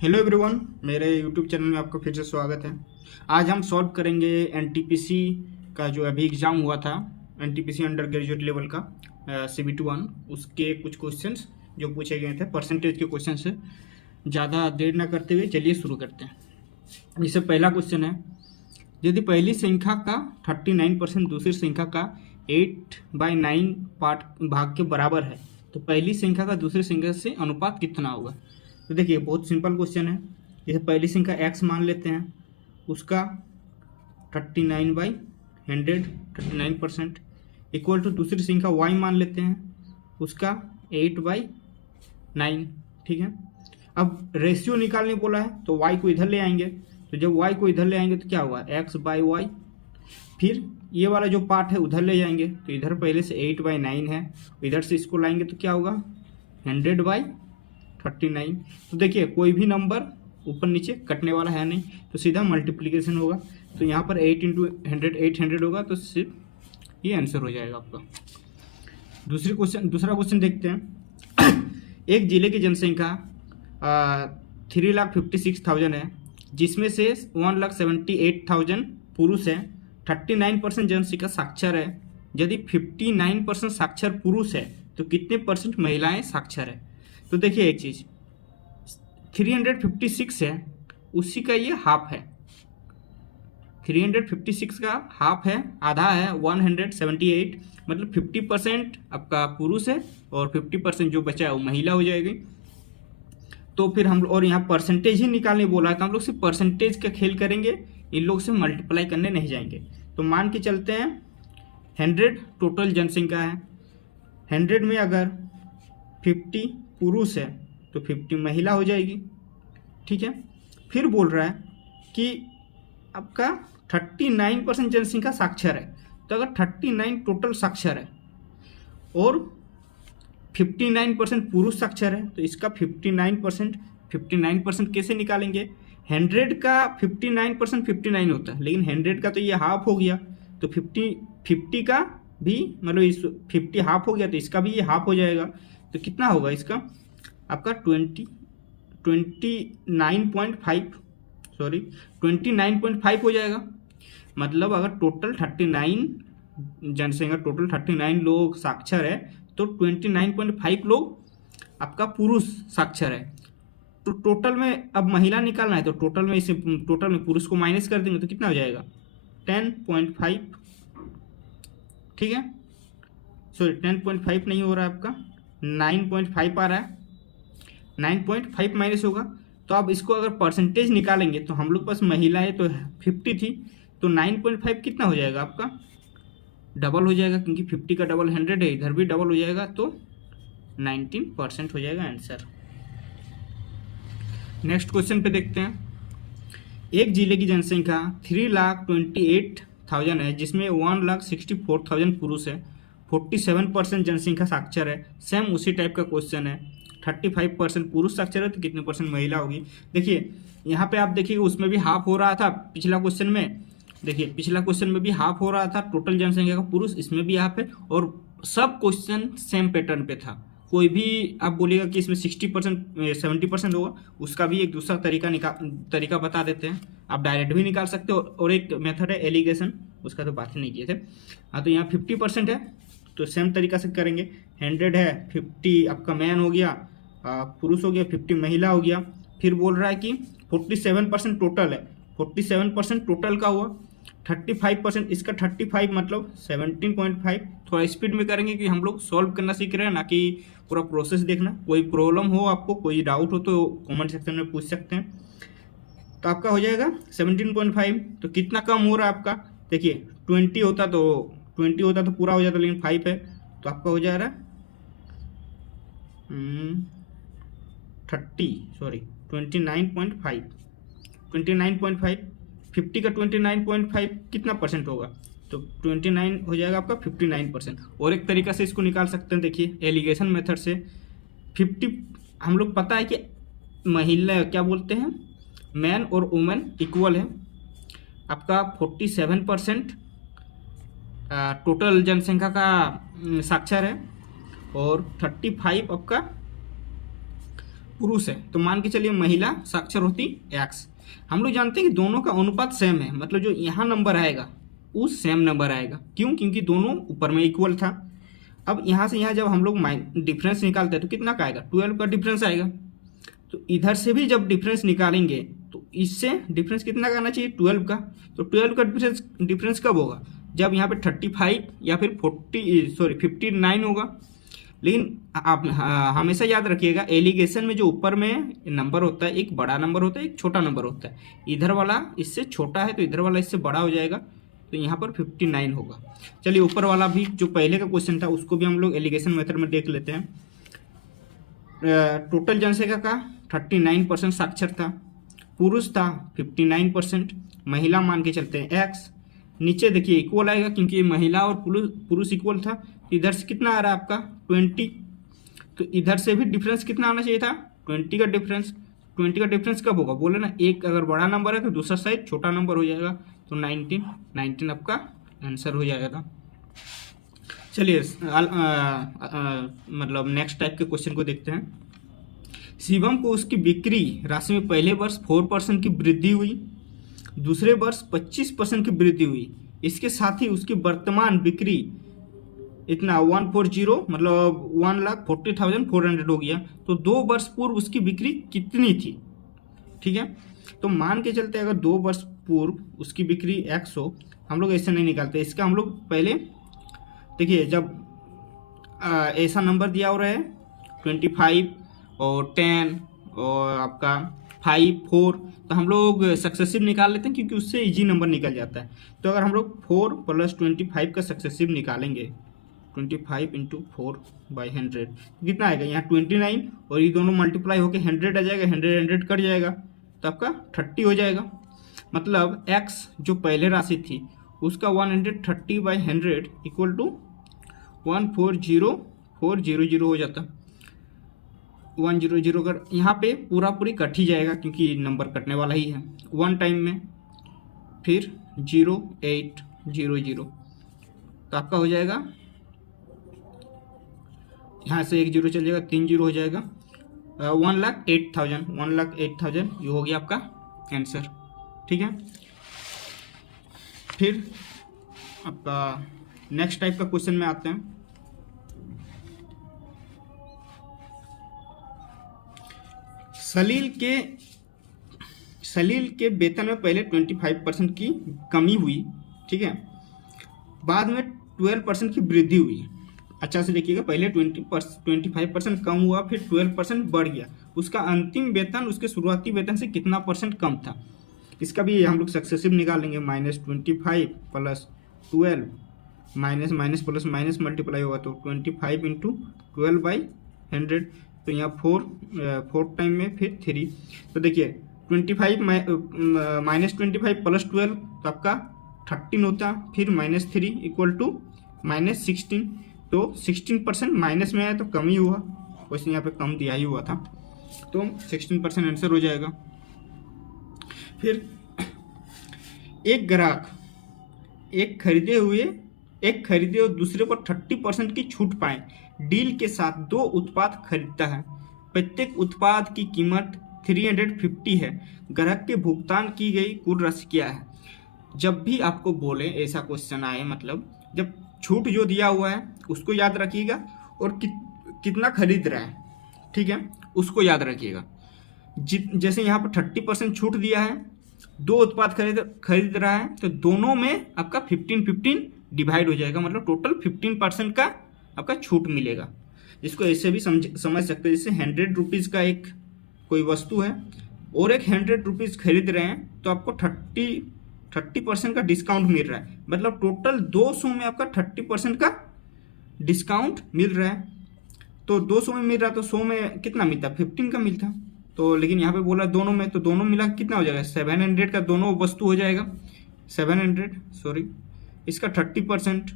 Hello everyone, मेरे YouTube channel में आपका फिर से स्वागत है। आज हम सॉल्व करेंगे एनटीपीसी का जो अभी एग्ज़ाम हुआ था, एनटीपीसी अंडर ग्रेजुएट लेवल का CBT 1, उसके कुछ क्वेश्चंस जो पूछे गए थे, परसेंटेज के क्वेश्चन से। ज़्यादा देर ना करते हुए चलिए शुरू करते हैं। इससे पहला क्वेश्चन है, यदि पहली संख्या का 39% दूसरी संख्या का 8/9 पार्ट भाग के बराबर है तो पहली संख्या का दूसरी संख्या से अनुपात कितना होगा। तो देखिए बहुत सिंपल क्वेश्चन है। जैसे पहली संख्या x मान लेते हैं, उसका 39/100 39% इक्वल टू दूसरी संख्या y मान लेते हैं, उसका 8/9। ठीक है, अब रेशियो निकालने बोला है तो y को इधर ले आएंगे। तो जब y को इधर ले आएंगे तो क्या होगा, x/y। फिर ये वाला जो पार्ट है उधर ले जाएंगे तो इधर पहले से 8/9 है, इधर से इसको लाएंगे तो क्या होगा 100/39। तो देखिए कोई भी नंबर ऊपर नीचे कटने वाला है नहीं, तो सीधा मल्टीप्लिकेशन होगा। तो यहाँ पर 8 × 100 800 होगा, तो सिर्फ ये आंसर हो जाएगा आपका। दूसरा क्वेश्चन देखते हैं। एक जिले की जनसंख्या 3,56,000 है, जिसमें से 1,78,000 पुरुष है। 39% जनसंख्या साक्षर है। यदि 59% साक्षर पुरुष है तो कितने % महिलाएं साक्षर है। तो देखिए एक चीज़, 356 है, उसी का ये हाफ है। 356 का हाफ है, आधा है 178, मतलब 50% आपका पुरुष है और 50% जो बचा है वो महिला हो जाएगी। तो फिर हम और यहाँ परसेंटेज ही निकालने बोला है, तो हम लोग सिर्फ परसेंटेज का खेल करेंगे, इन लोग से मल्टीप्लाई करने नहीं जाएंगे। तो मान के चलते हैं 100 टोटल जनसंख्या है, 100 में अगर 50 पुरुष है तो 50 महिला हो जाएगी। ठीक है, फिर बोल रहा है कि आपका 39% जनसंख्या साक्षर है। तो अगर 39 टोटल साक्षर है और 59% पुरुष साक्षर है तो इसका 59% कैसे निकालेंगे। 100 का 59% 59 होता है, लेकिन 100 का तो ये हाफ हो गया, तो 50 का भी मतलब इस 50 हाफ हो गया तो इसका भी ये हाफ हो जाएगा। तो कितना होगा इसका आपका 29.5 हो जाएगा। मतलब अगर टोटल 39 जनसंख्या, टोटल 39 लोग साक्षर है तो 29.5 लोग आपका पुरुष साक्षर है। तो टोटल में अब महिला निकालना है, तो टोटल में पुरुष को माइनस कर देंगे तो कितना हो जाएगा 10.5। ठीक है, सॉरी 10.5 नहीं हो रहा है आपका, 9.5 आ रहा है। 9.5 माइनस होगा। तो अब इसको अगर परसेंटेज निकालेंगे तो हम लोग पास महिलाएं तो 50 थी, तो 9.5 कितना हो जाएगा आपका, डबल हो जाएगा, क्योंकि 50 का डबल 100 है, इधर भी डबल हो जाएगा, तो 19% हो जाएगा आंसर। नेक्स्ट क्वेश्चन पे देखते हैं। एक जिले की जनसंख्या 3,28,000 है, जिसमें 1,64,000 पुरुष है। 47% जनसंख्या साक्षर है। सेम उसी टाइप का क्वेश्चन है। 35% पुरुष साक्षर है तो कितने % महिला होगी। देखिए यहाँ पे आप देखिएगा, उसमें भी हाफ हो रहा था पिछला क्वेश्चन में। देखिए पिछला क्वेश्चन में भी हाफ हो रहा था टोटल जनसंख्या का पुरुष, इसमें भी हाफ है, और सब क्वेश्चन सेम पैटर्न पे था। कोई भी आप बोलिएगा कि इसमें 60% 70% होगा, उसका भी एक दूसरा तरीका बता देते हैं। आप डायरेक्ट भी निकाल सकते हो, और एक मेथड है एलिगेशन, उसका तो बात ही नहीं किए थे। हाँ, तो यहाँ 50% है तो सेम तरीका से करेंगे। 100 है, 50 आपका मैन हो गया, पुरुष हो गया, 50 महिला हो गया। फिर बोल रहा है कि 47% टोटल है, 47% टोटल का हुआ। 35% इसका 35 मतलब 17.5। थोड़ा स्पीड में करेंगे कि हम लोग सॉल्व करना सीख रहे हैं, ना कि पूरा प्रोसेस देखना। कोई प्रॉब्लम हो, आपको कोई डाउट हो तो कमेंट सेक्शन में पूछ सकते हैं। तो आपका हो जाएगा 17.5। तो कितना कम हो रहा है आपका, देखिए 20 होता तो पूरा हो जाता, लेकिन 5 है तो आपका हो जा रहा है 29.5। 50 का 29.5 कितना % होगा, तो 29 हो जाएगा आपका 59%। और एक तरीका से इसको निकाल सकते हैं, देखिए एलिगेशन मेथड से। 50 हम लोग पता है कि महिला क्या बोलते हैं, मैन और वुमेन इक्वल है। आपका 47% टोटल जनसंख्या का साक्षर है, और 35 आपका पुरुष है, तो मान के चलिए महिला साक्षर होती x। हम लोग जानते हैं कि दोनों का अनुपात सेम है, मतलब जो यहाँ नंबर आएगा वो सेम नंबर आएगा। क्यों? क्योंकि दोनों ऊपर में इक्वल था। अब यहाँ से यहाँ जब हम लोग डिफरेंस निकालते हैं तो कितना का आएगा? 12 का डिफरेंस आएगा। तो इधर से भी जब डिफरेंस निकालेंगे तो इससे डिफरेंस कितना का आना चाहिए? 12 का। तो 12 का डिफरेंस कब होगा? जब यहाँ पे 35 या फिर 59 होगा। लेकिन आप हमेशा याद रखिएगा, एलिगेशन में जो ऊपर में नंबर होता है, एक बड़ा नंबर होता है, एक छोटा नंबर होता है। इधर वाला इससे छोटा है तो इधर वाला इससे बड़ा हो जाएगा, तो यहाँ पर 59 होगा। चलिए ऊपर वाला भी जो पहले का क्वेश्चन था उसको भी हम लोग एलिगेशन मेथड में देख लेते हैं। टोटल जनसंख्या का 39% साक्षर था, पुरुष था 59%, महिला मान के चलते हैं x। नीचे देखिए इक्वल आएगा क्योंकि महिला और पुरुष इक्वल था। इधर से कितना आ रहा है आपका? 20। तो इधर से भी डिफरेंस कितना आना चाहिए था? 20 का डिफरेंस। 20 का डिफरेंस कब होगा? बोले ना, एक अगर बड़ा नंबर है तो दूसरा साइड छोटा नंबर हो जाएगा, तो 19 आपका आंसर हो जाएगा था। चलिए मतलब नेक्स्ट टाइप के क्वेश्चन को देखते हैं। शिवम को उसकी बिक्री राशि में पहले वर्ष 4% की वृद्धि हुई, दूसरे वर्ष 25% की वृद्धि हुई। इसके साथ ही उसकी वर्तमान बिक्री इतना 140 मतलब 1,40,400 हो गया। तो 2 वर्ष पूर्व उसकी बिक्री कितनी थी? ठीक है, तो मान के चलते अगर 2 वर्ष पूर्व उसकी बिक्री x हो, हम लोग ऐसे नहीं निकालते। इसका हम लोग पहले देखिए, जब ऐसा नंबर दिया हो रहा है 25 और 10 और आपका 5, 4, तो हम लोग सक्सेसिव निकाल लेते हैं क्योंकि उससे इजी नंबर निकल जाता है। तो अगर हम लोग 4 + 25 का सक्सेसिव निकालेंगे, 25 × 4/100 कितना आएगा? यहाँ 29 और ये दोनों मल्टीप्लाई होकर 100 आ जाएगा, 100 कट जाएगा तो आपका 30 हो जाएगा। मतलब x जो पहले राशि थी उसका 130/100 इक्वल टू 140,400 हो जाता। 100 कर यहाँ पे पूरी कट ही जाएगा क्योंकि नंबर कटने वाला ही है 1 टाइम में, फिर 0800 तो आपका हो जाएगा, यहाँ से 1 0 चल जाएगा, 3 0 हो जाएगा, 1,08,000 ये हो गया आपका आंसर। ठीक है, फिर आपका नेक्स्ट टाइप का क्वेश्चन में आते हैं। सलील के वेतन में पहले 25% की कमी हुई, ठीक है, बाद में 12% की वृद्धि हुई। अच्छा से देखिएगा, पहले 25% कम हुआ, फिर 12% बढ़ गया। उसका अंतिम वेतन उसके शुरुआती वेतन से कितना % कम था? इसका भी हम लोग सक्सेसिव निकालेंगे। -25 + 12 माइनस प्लस माइनस मल्टीप्लाई होगा तो 25 × 12/100, तो यहाँ 4 टाइम में फिर 3। तो देखिए 25 - 25 + 12 तो आपका 13 होता, फिर -3 इक्वल टू -16, तो 16% माइनस में आया तो कम ही हुआ, वैसे यहाँ पे कम दिया ही हुआ था, तो 16% आंसर हो जाएगा। फिर एक ग्राहक एक खरीदे और दूसरे पर 30% की छूट पाए डील के साथ 2 उत्पाद खरीदता है। प्रत्येक उत्पाद की कीमत 350 है। ग्राहक के भुगतान की गई कुल राशि क्या है? जब भी आपको बोले ऐसा क्वेश्चन आए, मतलब जब छूट जो दिया हुआ है उसको याद रखिएगा और कितना खरीद रहा है, ठीक है, उसको याद रखिएगा। जैसे यहाँ पर 30% छूट दिया है, 2 उत्पाद खरीद रहा है, तो दोनों में आपका 15-15 डिवाइड हो जाएगा, मतलब टोटल 15% का आपका छूट मिलेगा। इसको ऐसे भी समझ सकते हैं, जैसे 100 रुपीज़ का एक कोई वस्तु है और एक 100 रुपीज़ खरीद रहे हैं, तो आपको 30% का डिस्काउंट मिल रहा है, मतलब टोटल 200 में आपका 30% का डिस्काउंट मिल रहा है। तो 200 में मिल रहा है तो 100 में कितना मिलता? 15 का मिलता। तो लेकिन यहाँ पे बोला दोनों में, तो दोनों मिला कितना हो जाएगा? 700 का दोनों वस्तु हो जाएगा, 700 सॉरी, इसका 30%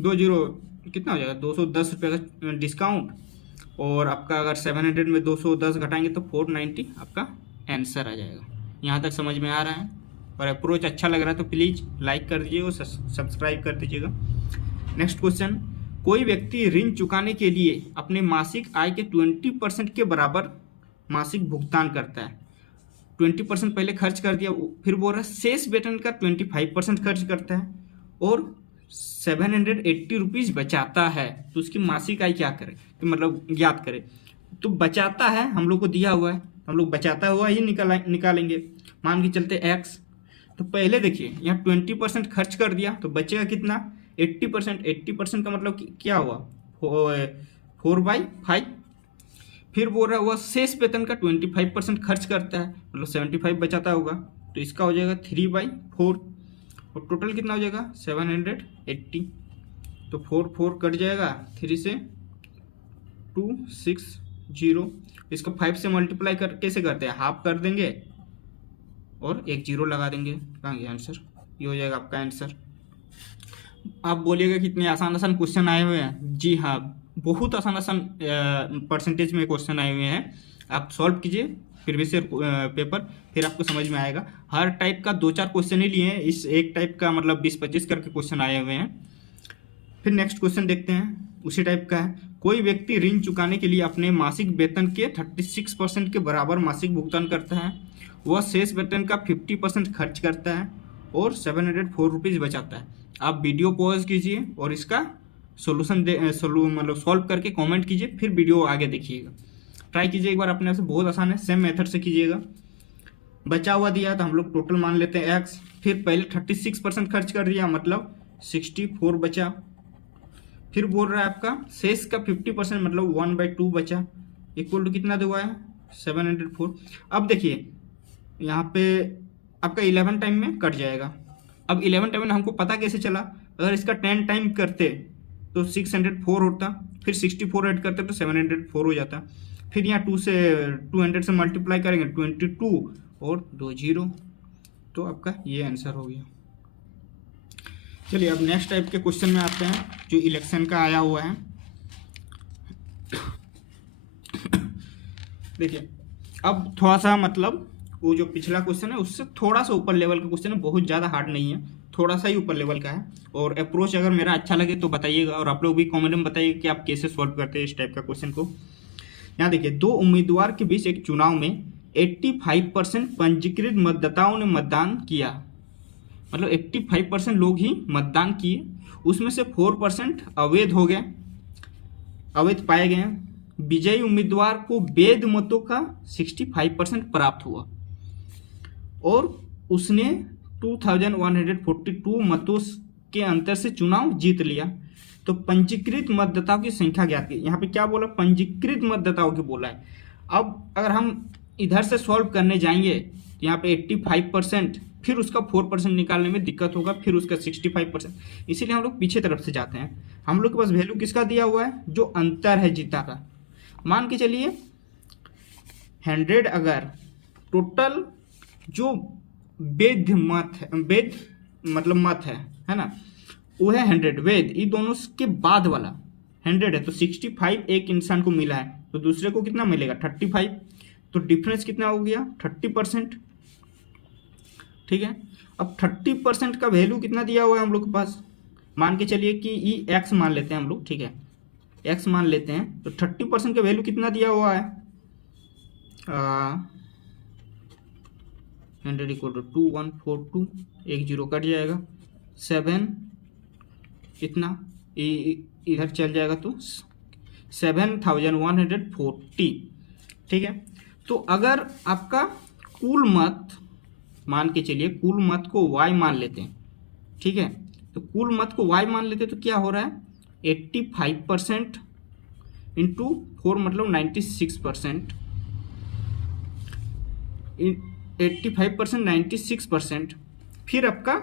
20 कितना हो जाएगा? 210 रुपये का डिस्काउंट, और आपका अगर 700 में 210 घटाएंगे तो 490 आपका आंसर आ जाएगा। यहाँ तक समझ में आ रहा है? और अप्रोच अच्छा लग रहा है तो प्लीज़ लाइक कर दीजिए और सब्सक्राइब कर दीजिएगा। नेक्स्ट क्वेश्चन, कोई व्यक्ति ऋण चुकाने के लिए अपने मासिक आय के 20% के बराबर मासिक भुगतान करता है। 20% पहले खर्च कर दिया, फिर बोल रहा है शेष वेतन का 25% खर्च करता है और 780 रुपीज़ बचाता है। तो उसकी मासिक आय क्या करे, तो मतलब ज्ञात करे। तो बचाता है हम लोग को दिया हुआ है, हम लोग बचाता हुआ ही निकालेंगे। मान के चलते x। तो पहले देखिए यहाँ 20% खर्च कर दिया तो बचेगा कितना, 80%। 80% का मतलब क्या हुआ, 4/5। फिर बोल रहा हुआ शेष वेतन का 25% खर्च करता है, मतलब 75 बचाता होगा। तो इसका हो जाएगा 3/4 और टोटल कितना हो जाएगा 780। तो 4 कट जाएगा, 3 से 260। इसको 5 से मल्टीप्लाई कर कैसे करते हैं, हाफ कर देंगे और एक जीरो लगा देंगे। कहाँ गया आंसर, ये हो जाएगा आपका आंसर। आप बोलिएगा कितने आसान आसान क्वेश्चन आए हुए हैं। जी हाँ, बहुत आसान परसेंटेज में क्वेश्चन आए हुए हैं। आप सॉल्व कीजिए प्रीवियस ईयर पेपर, फिर आपको समझ में आएगा। हर टाइप का 2-4 क्वेश्चन ही लिए हैं, इस एक टाइप का मतलब 20-25 करके क्वेश्चन आए हुए हैं। फिर नेक्स्ट क्वेश्चन देखते हैं, उसी टाइप का है। कोई व्यक्ति ऋण चुकाने के लिए अपने मासिक वेतन के 36% के बराबर मासिक भुगतान करता है। वह शेष वेतन का 50% खर्च करता है और 704 रुपीज़ बचाता है। आप वीडियो पॉज कीजिए और इसका सोल्यूशन मतलब सॉल्व करके कमेंट कीजिए, फिर वीडियो आगे देखिएगा। ट्राई कीजिए एक बार अपने आप से, बहुत आसान है, सेम मेथड से कीजिएगा। बचा हुआ दिया तो हम लोग टोटल मान लेते हैं x। फिर पहले 36% खर्च कर दिया, मतलब 64 बचा। फिर बोल रहा है आपका शेष का 50% मतलब 1/2 बचा, इक्वल टू कितना हुआ है 704। अब देखिए यहाँ पे आपका 11 टाइम में कट जाएगा। अब 11 टाइम में हमको पता कैसे चला, अगर इसका 10 टाइम करते तो 604 होता, फिर 64 ऐड करते तो 704 हो जाता। फिर यहाँ 200 से मल्टीप्लाई करेंगे 22 और 2 जीरो, तो आपका ये आंसर हो गया। चलिए अब नेक्स्ट टाइप के क्वेश्चन में आते हैं जो इलेक्शन का आया हुआ है। देखिए अब थोड़ा सा मतलब वो जो पिछला क्वेश्चन है उससे थोड़ा सा ऊपर लेवल का क्वेश्चन है, बहुत ज़्यादा हार्ड नहीं है, थोड़ा सा ही ऊपर लेवल का है। और अप्रोच अगर मेरा अच्छा लगे तो बताइएगा, और आप लोग भी कमेंट में बताइए कि आप कैसे सॉल्व करते हैं इस टाइप का क्वेश्चन को। यहाँ देखिए, 2 उम्मीदवार के बीच एक चुनाव में 85% पंजीकृत मतदाताओं ने मतदान किया, मतलब 85% लोग ही मतदान किए, उसमें से 4% अवैध हो गए, अवैध पाए गए। विजयी उम्मीदवार को वैध मतों का 65% प्राप्त हुआ और उसने 2142 मतों के अंतर से चुनाव जीत लिया। तो पंजीकृत मतदाताओं की संख्या ज्ञात की। यहाँ पे क्या बोला, पंजीकृत मतदाताओं की बोला है। अब अगर हम इधर से सॉल्व करने जाएंगे तो यहाँ पे 85%, फिर उसका 4% निकालने में दिक्कत होगा, फिर उसका 65%, इसीलिए हम लोग पीछे तरफ से जाते हैं। हम लोग के पास वैल्यू किसका दिया हुआ है, जो अंतर है जीता का। मान के चलिए 100, अगर टोटल जो वैध मत है, वैध मतलब मत है ना, वो है 100, वैध ये दोनों के बाद वाला 100 है, तो 65 एक इंसान को मिला है, तो दूसरे को कितना मिलेगा 35, तो डिफरेंस कितना हो गया 30%। ठीक है, अब 30% का वैल्यू कितना दिया हुआ है हम लोग के पास, मान के चलिए कि ई एक्स मान लेते हैं हम लोग, ठीक है एक्स मान लेते हैं, तो 30% का वैल्यू कितना दिया हुआ है 100 इक्वल टू 2142, एक जीरो कट जाएगा, 7 इतना इधर चल जाएगा तो 7140। ठीक है, तो अगर आपका कुल मत, मान के चलिए कुल मत को y मान लेते हैं, ठीक है, तो कुल मत को y मान लेते हैं तो क्या हो रहा है 85% इंटू 4 मतलब 96%, 85% 96%, फिर आपका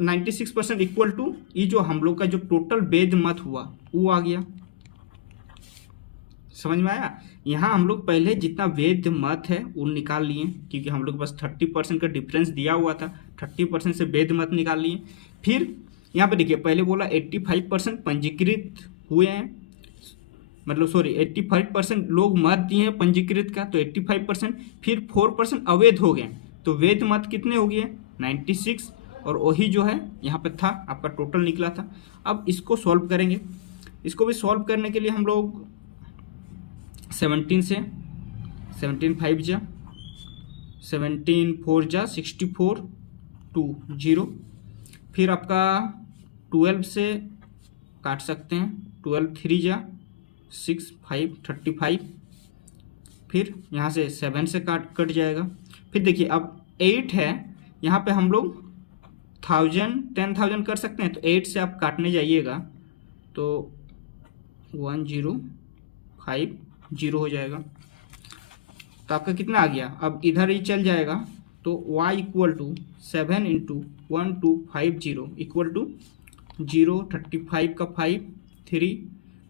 96% इक्वल टू ये जो हम लोग का जो टोटल वैध मत हुआ वो आ गया। समझ में आया। यहाँ हम लोग पहले जितना वैध मत है वो निकाल लिए, क्योंकि हम लोग के पास 30% का डिफरेंस दिया हुआ था, 30% से वैध मत निकाल लिए। फिर यहाँ पे देखिए पहले बोला 85% पंजीकृत हुए हैं, मतलब सॉरी 85% लोग मत दिए हैं पंजीकृत का, तो 85%, फिर 4% अवैध हो गए, तो वैध मत कितने हो गए 96, और वही जो है यहाँ पे था आपका टोटल निकला था। अब इसको सॉल्व करेंगे। इसको भी सॉल्व करने के लिए हम लोग 17 से 17 5 जा 17 4 जा 64 2 0, फिर आपका 12 से काट सकते हैं, 12 3 जा 6 5 35, फिर यहाँ से 7 से कट जाएगा। फिर देखिए अब 8 है, यहाँ पे हम लोग 1000 10,000 कर सकते हैं, तो 8 से आप काटने जाइएगा तो 1050 हो जाएगा। तो आपका कितना आ गया, अब इधर ही चल जाएगा तो y equal to 7 into 1250 equal to 0 35 का 5 3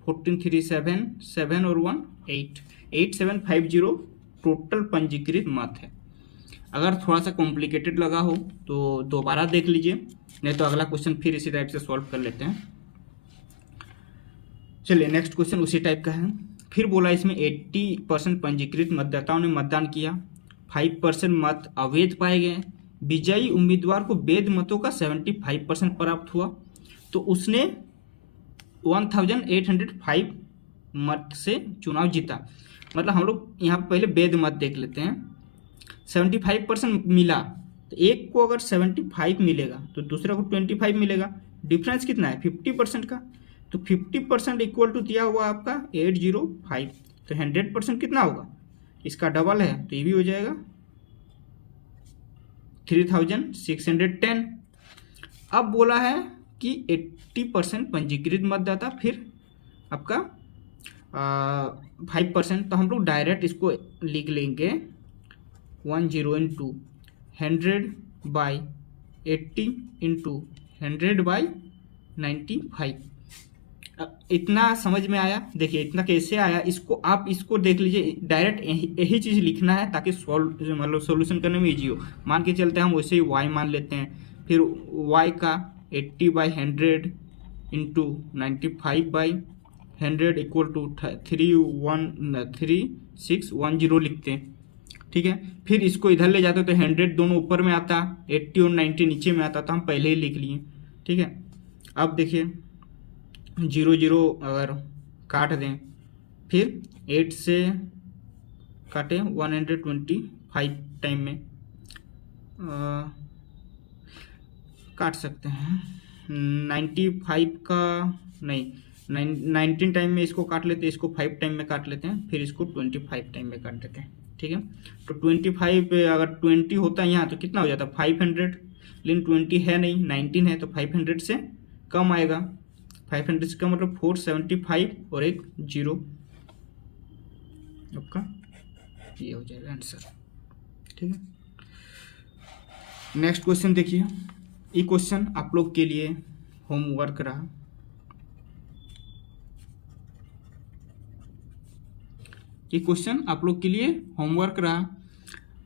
14 3 7 7 और 1 8 8750 टोटल पंजीकृत मत है। अगर थोड़ा सा कॉम्प्लिकेटेड लगा हो तो दोबारा देख लीजिए, नहीं तो अगला क्वेश्चन फिर इसी टाइप से सॉल्व कर लेते हैं। चलिए नेक्स्ट क्वेश्चन उसी टाइप का है। फिर बोला इसमें 80% पंजीकृत मतदाताओं ने मतदान किया, 5% मत अवैध पाए गए, विजयी उम्मीदवार को वैध मतों का 75% प्राप्त हुआ, तो उसने 1805 मत से चुनाव जीता। मतलब हम लोग यहाँ पहले वैध मत देख लेते हैं। 75% मिला, तो एक को अगर 75 मिलेगा तो दूसरा को 25 मिलेगा, डिफरेंस कितना है 50% का, तो 50% इक्वल टू दिया हुआ आपका 805, तो 100% कितना होगा, इसका डबल है तो ये भी हो जाएगा 3610। अब बोला है कि 80% पंजीकृत मतदाता, फिर आपका 5%, तो हम लोग डायरेक्ट इसको लिख लेंगे 10 इंटू 100/80 इंटू 100/95। इतना समझ में आया। देखिए इतना कैसे आया, इसको आप इसको देख लीजिए, डायरेक्ट यही चीज़ लिखना है ताकि मतलब सॉल्यूशन करने में इजी हो। मान के चलते हैं हम वैसे ही y मान लेते हैं, फिर y का 80/100 इंटू 95/100 इक्वल टू 3610 लिखते हैं, ठीक है। फिर इसको इधर ले जाते तो 100 दोनों ऊपर में आता, 80 और 90 नीचे में आता, तो हम पहले ही लिख लिए, ठीक है। अब देखिए 0 अगर काट दें, फिर 8 से काटें 125 टाइम में काट सकते हैं, 95 का नहीं 19 टाइम में इसको काट लेते हैं, इसको 5 टाइम में काट लेते हैं, फिर इसको 25 टाइम में काट देते हैं, ठीक है। तो 25 अगर 20 होता है यहाँ तो कितना हो जाता है 500, लेकिन 20 है नहीं, 19 है, तो 500 से कम आएगा। 500 से कम मतलब 475 और एक 0, आपका ये हो जाएगा आंसर, ठीक है। नेक्स्ट क्वेश्चन देखिए, ये क्वेश्चन आप लोग के लिए होमवर्क रहा। ये क्वेश्चन आप लोग के लिए होमवर्क रहा।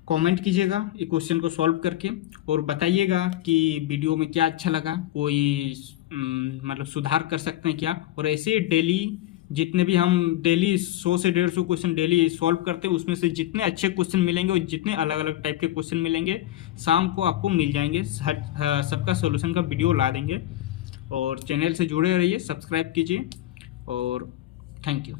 कमेंट कीजिएगा ये क्वेश्चन को सॉल्व करके, और बताइएगा कि वीडियो में क्या अच्छा लगा, कोई मतलब सुधार कर सकते हैं क्या। और ऐसे डेली जितने भी हम डेली 100 से 150 क्वेश्चन डेली सॉल्व करते हैं, उसमें से जितने अच्छे क्वेश्चन मिलेंगे और जितने अलग अलग टाइप के क्वेश्चन मिलेंगे शाम को आपको मिल जाएंगे, सबका सॉल्यूशन का वीडियो ला देंगे। और चैनल से जुड़े रहिए, सब्सक्राइब कीजिए, और थैंक यू।